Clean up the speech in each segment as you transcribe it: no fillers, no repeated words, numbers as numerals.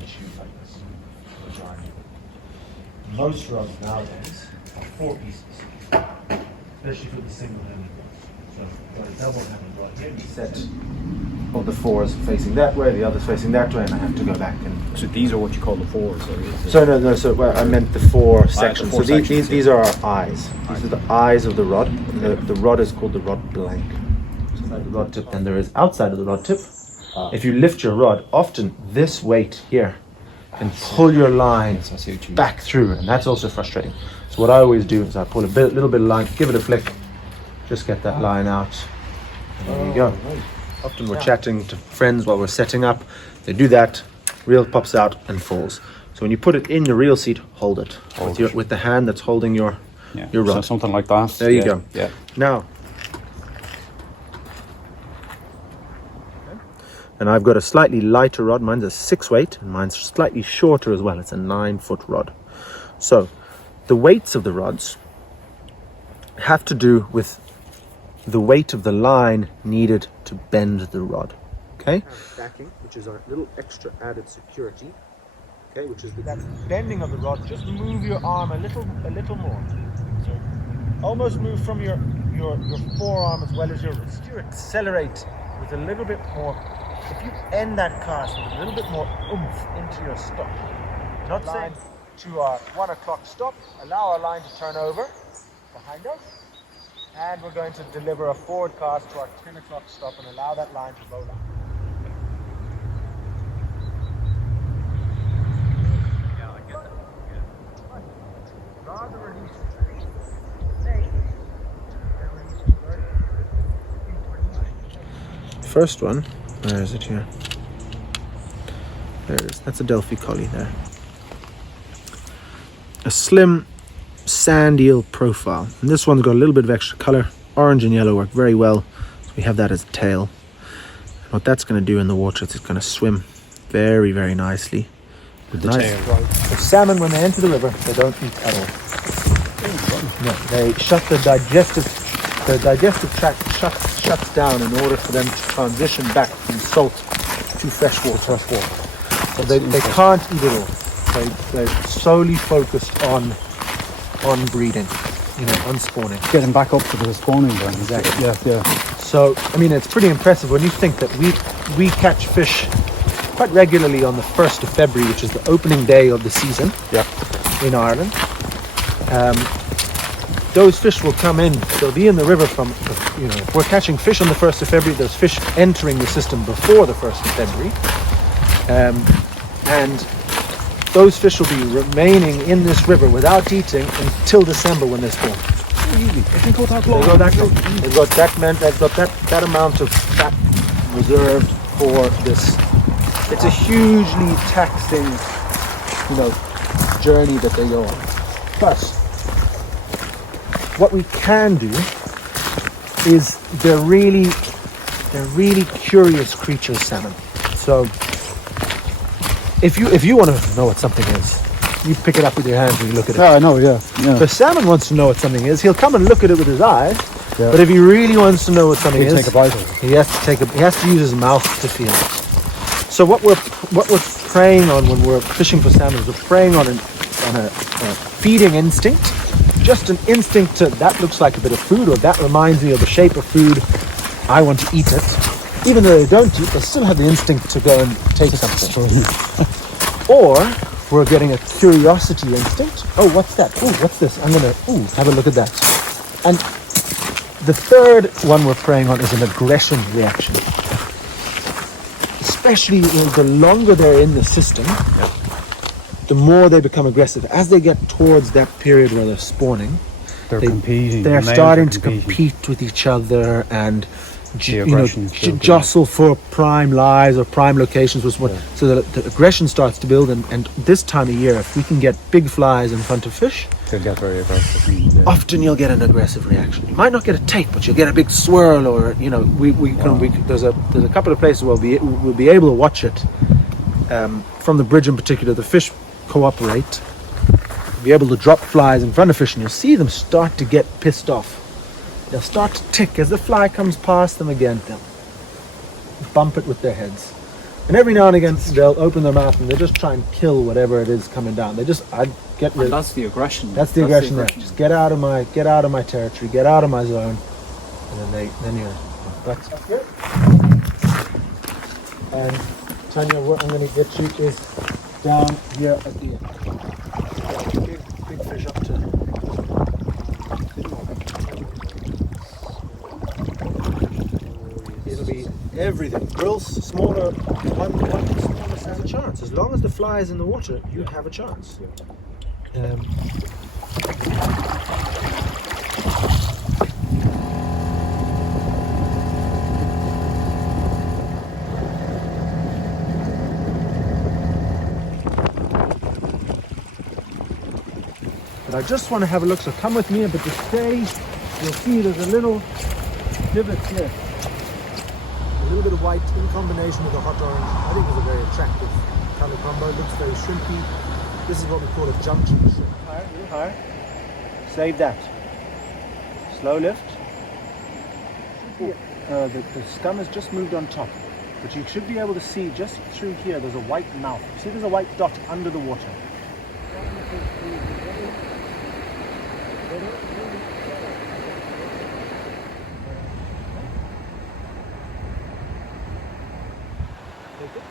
they shoot like this. For grinding. Most rods nowadays are 4 pieces, especially for the single-handed rod. So you've got a double-handed rod here. You set all the 4s facing that way, the others facing that way, and I have to go back and. So these are what you call the 4s, or is it? So no. So well, I meant the 4 sections. The 4 so sections, these are our eyes. These are the eyes of the rod. The rod is called the rod blank. Inside the rod tip, and there is outside of the rod tip. If you lift your rod, often this weight here can pull your line back through, and that's also frustrating. So what I always do is I pull little bit of line, give it a flick, just get that line out, and there you go. Often we're chatting to friends while we're setting up. They do that, reel pops out and falls. So when you put it in your reel seat, hold it with the hand that's holding your rod. So something like that. There you go. Yeah. Now, and I've got a slightly lighter rod. Mine's a 6 weight, and mine's slightly shorter as well. It's a 9-foot rod. So the weights of the rods have to do with the weight of the line needed to bend the rod. Okay? Stacking, which is our little extra added security. Okay, which is that's bending of the rod. Just move your arm a little more. So almost move from your forearm as well as your wrist. You accelerate with a little bit more. If you end that cast with a little bit more oomph into your stop, not saying to our 1 o'clock stop, allow our line to turn over behind us, and we're going to deliver a forward cast to our 10 o'clock stop and allow that line to roll out. Yeah, I get that. Yeah. Rather release it. First one. Where is it here? There it is. That's a Delphi collie there. A slim sand eel profile. And this one's got a little bit of extra color. Orange and yellow work very well. So we have that as a tail. And what that's going to do in the water is it's going to swim very, very nicely. With the tail. The salmon, when they enter the river, they don't eat at all. No, they shut the digestive tract shuts down in order for them to transition back from salt to fresh water. So they can't eat it all. They're solely focused on breeding, on spawning. Getting back up to the spawning then. Exactly. Yeah. So, I mean, it's pretty impressive when you think that we catch fish quite regularly on the 1st of February, which is the opening day of the season in Ireland. Those fish will come in, they'll be in the river from, if we're catching fish on the 1st of February, there's fish entering the system before the 1st of February. And those fish will be remaining in this river without eating until December when they spawn. They can go that long. They go that long. They've got that amount of fat reserved for this. It's a hugely taxing, journey that they go on. But what we can do is they're really curious creatures, salmon. So if you want to know what something is, you pick it up with your hands and you look at it. Yeah, I know, yeah. The salmon wants to know what something is. He'll come and look at it with his eye. Yeah. But if he really wants to know what something is, take a bite of it. He has to use his mouth to feel it. So what we're preying on when we're fishing for salmon is we're preying on a feeding instinct. Just an instinct to, that looks like a bit of food, or that reminds me of the shape of food, I want to eat it. Even though they don't eat, they still have the instinct to go and take something. Or we're getting a curiosity instinct. Oh, what's that? Oh, what's this? I'm gonna have a look at that. And the third one we're preying on is an aggression reaction. Especially the longer they're in the system, the more they become aggressive. As they get towards that period where they're spawning, they're competing. They're starting to compete with each other and jostle for prime lies or prime locations. So that the aggression starts to build. And this time of year, if we can get big flies in front of fish, they'll get very aggressive. Often you'll get an aggressive reaction. You might not get a take, but you'll get a big swirl, or there's a couple of places where we'll be able to watch it from the bridge in particular. The fish cooperate, be able to drop flies in front of fish, and you'll see them start to get pissed off. They'll start to tick as the fly comes past them again. They'll bump it with their heads. And every now and again, they'll open their mouth and they just try and kill whatever it is coming down. I'd get rid. And that's the aggression. That's the aggression there. Just get out of my territory, get out of my zone, and then you're. That's it. And Tanya, what I'm going to get you is down here at the end. Big fish up to. It'll be everything. Grills, smaller, one smallest has a chance. As long as the fly is in the water, you have a chance. But I just want to have a look, so come with me, but to stay, you'll see there's a little divot here. A little bit of white in combination with a hot orange. I think it's a very attractive colour combo. It looks very shrimpy. This is what we call a junction shrimp. Higher, a little higher. Save that. Slow lift. The scum has just moved on top. But you should be able to see just through here, there's a white mouth. See, there's a white dot under the water. Take it.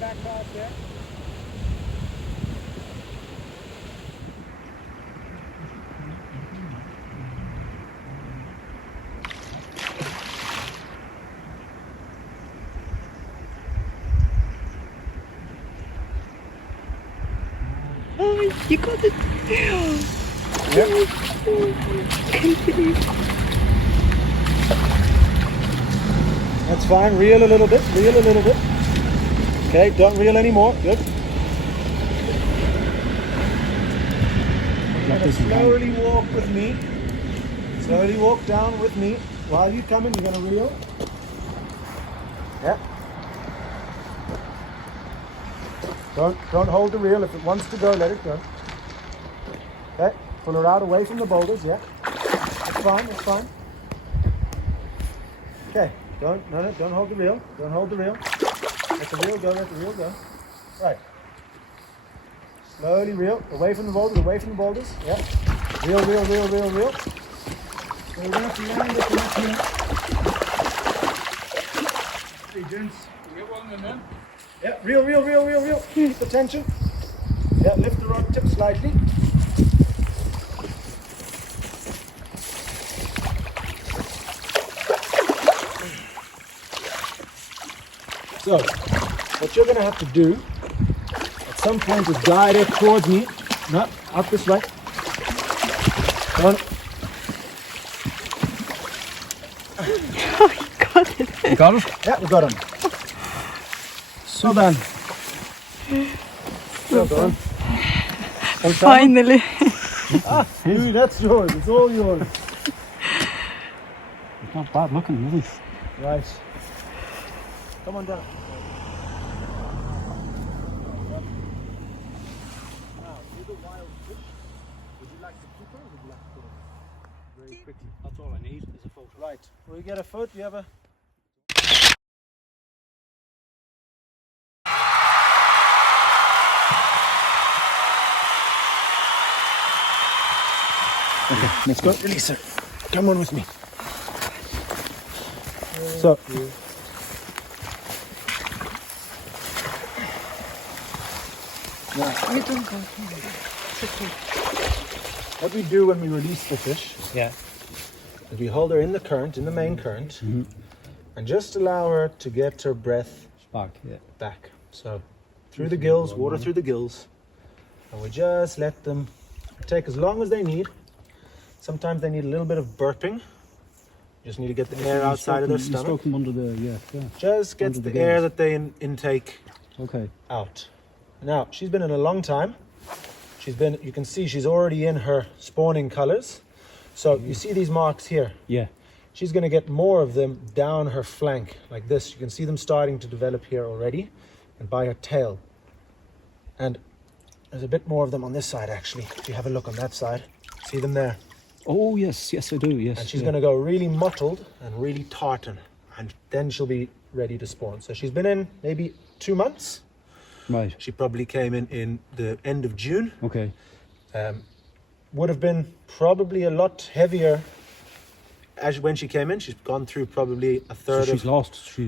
Back past there. Oh, you got it. Yep. That's fine. Reel a little bit. Reel a little bit. Okay, don't reel anymore. Good. Slowly walk with me. Slowly walk down with me. While you come in, you're going to reel. Yeah. Don't hold the reel. If it wants to go, let it go. Okay. Pull her out away from the boulders. Yeah. That's fine. That's fine. Okay. Don't hold the reel. Don't hold the reel. Let the reel go, let the reel go. Right. Slowly reel, away from the boulders, away from the boulders. Yeah. Reel, reel, reel, reel, reel. So we're going to have to land it up here. Hey, gents. Get one in there. Yeah, reel, reel, reel, reel, reel. Keep the tension. Yeah, lift the rod tip slightly. So, what you're going to have to do at some point is guide it towards me. No, up this way. Come on. You got it? Yeah, we got him. So then. Well done. Finally. Louis, that's yours. It's all yours. It's not bad looking, is it? Right. Come on down. Now, with a wild fish, would you like to keep her or would you like to put her very quickly? That's all I need is a photo. Right. Will you get a foot? You have a... Okay, let's go. Release her. Come on with me. So, You don't go. what we do when we release the fish Yeah. is we hold her in the current, in the main current, and just allow her to get her breath Back, yeah. back. So, through the gills, water through the gills, and we just let them take as long as they need. Sometimes they need a little bit of burping. Just need to get the air outside of their You stomach. stroke them under the, yeah. Just gets under the the air gills. that they intake Okay. out. Now, she's been in a long time. You can see she's already in her spawning colors. So you see these marks here. Yeah. She's going to get more of them down her flank like this. You can see them starting to develop here already and by her tail. And there's a bit more of them on this side actually. If you have a look on that side, see them there. Oh, yes, I do, yes. And she's going to go really mottled and really tartan. And then she'll be ready to spawn. So she's been in maybe 2 months. Right, She probably came in the end of June. okay. Would have been probably a lot heavier as when she came in. She's gone through probably a So third she's of lost a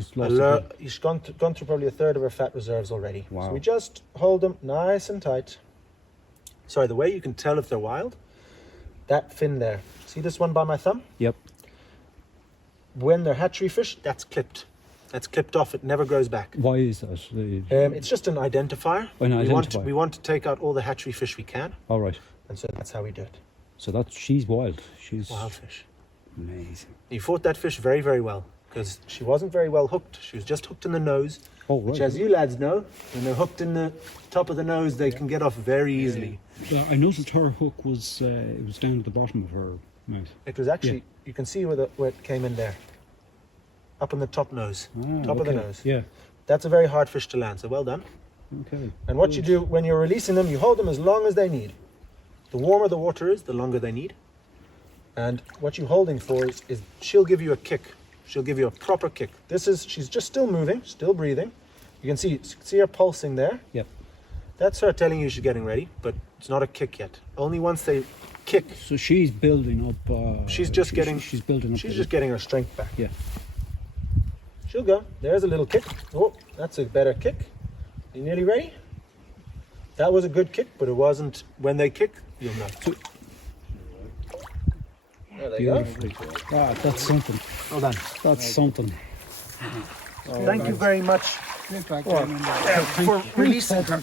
bit. she's gone through probably a third of her fat reserves already. Wow. So we just hold them nice and tight. Sorry, the way you can tell if they're wild, that fin there. See this one by my thumb? Yep. When they're hatchery fish, that's clipped. That's clipped off. It never grows back. Why is that? It's just an identifier. An We identifier. want to take out all the hatchery fish we can, All right. and so that's how we do it. So she's wild. She's Wild fish. amazing. He fought that fish very, very well because she wasn't very well hooked. She was just hooked in the nose, Oh, right. which, as you lads know, when they're hooked in the top of the nose, they can get off very easily. I noticed her hook was it was down at the bottom of her mouth. It was actually, you can see where it came in there, up in the top nose, top of the okay. nose. Yeah. That's a very hard fish to land, so well done. Okay. And what you do when you're releasing them, you hold them as long as they need. The warmer the water is, the longer they need. And what you're holding for is she'll give you a kick. She'll give you a proper kick. She's just still moving, still breathing. You can see her pulsing there. Yep. That's her telling you she's getting ready, but it's not a kick yet. Only once they kick, So she's building up. she's just getting her strength back. Yeah. She'll go. There's a little kick. Oh, that's a better kick. You nearly ready? That was a good kick, but it wasn't. When they kick, you'll know. There they go. Beautiful. Ah, that's something. Well done. That's something. Thank you very much for releasing her.